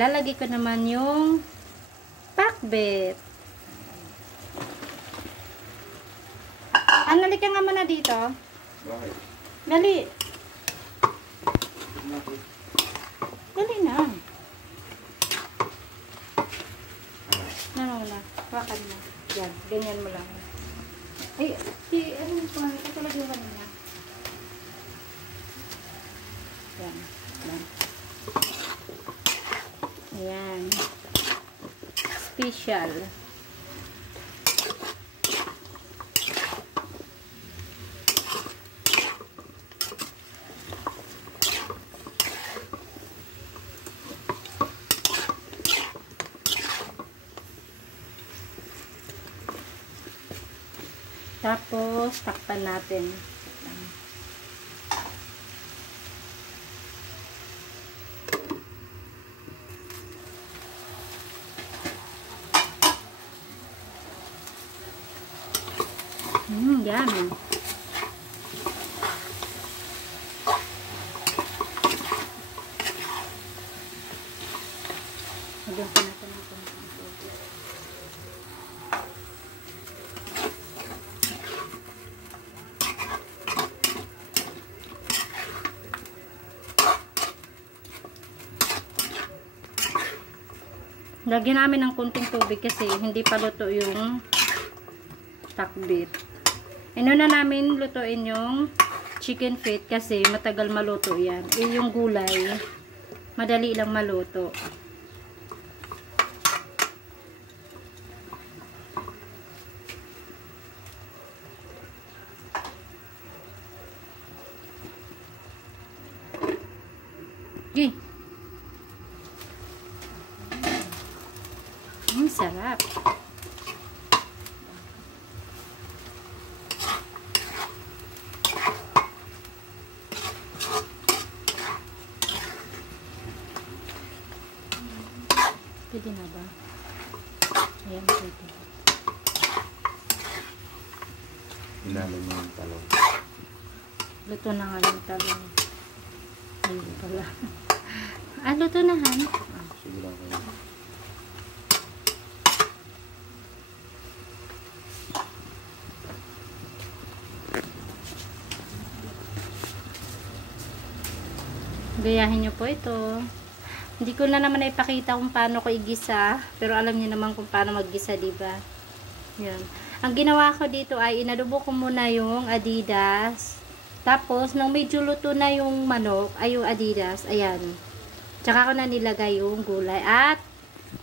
Ilalagay ko naman yung pakbet. Anali ka nga muna dito. Bakit? Dali. Bakit? Dali na. Ano na? Wakan mo. Yan. Ganyan mo lang. Ay, ano yung pangalan? Ito talaga yung kanina. Yan. Yan. Ayan. Special. Tapos, takpan natin. Yummy. Lagyan pa natin ang konting tubig. Lagyan namin ng konting tubig kasi hindi pa luto yung takbit. Inuna namin lutuin yung chicken feet kasi matagal maluto yan. Yung gulay, madali lang maluto. Okay. Sarap. Pwede na ba? Ayan, pwede. Inamin mo yung talong. Luto na nga yung talong. Ayun pala. Ah, luto na han. Sige lang kayo. Gayahin nyo po ito. Hindi ko na naman ipakita kung paano ko igisa. Pero alam niyo naman kung paano maggisa, diba? Yan. Ang ginawa ko dito ay inadubo ko muna yung Adidas. Tapos, nung medyo luto na yung manok, ay yung Adidas, ayan. Tsaka ko na nilagay yung gulay. At,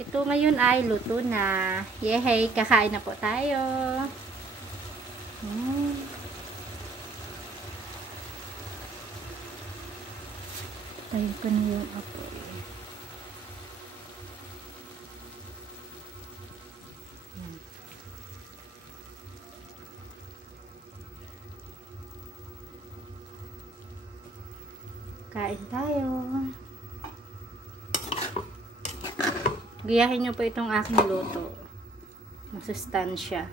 ito ngayon ay luto na. Yehey, kakain na po tayo. Tayo pa na yung apoy. Kain tayo. Gayahin nyo po itong aking luto. Masustansya.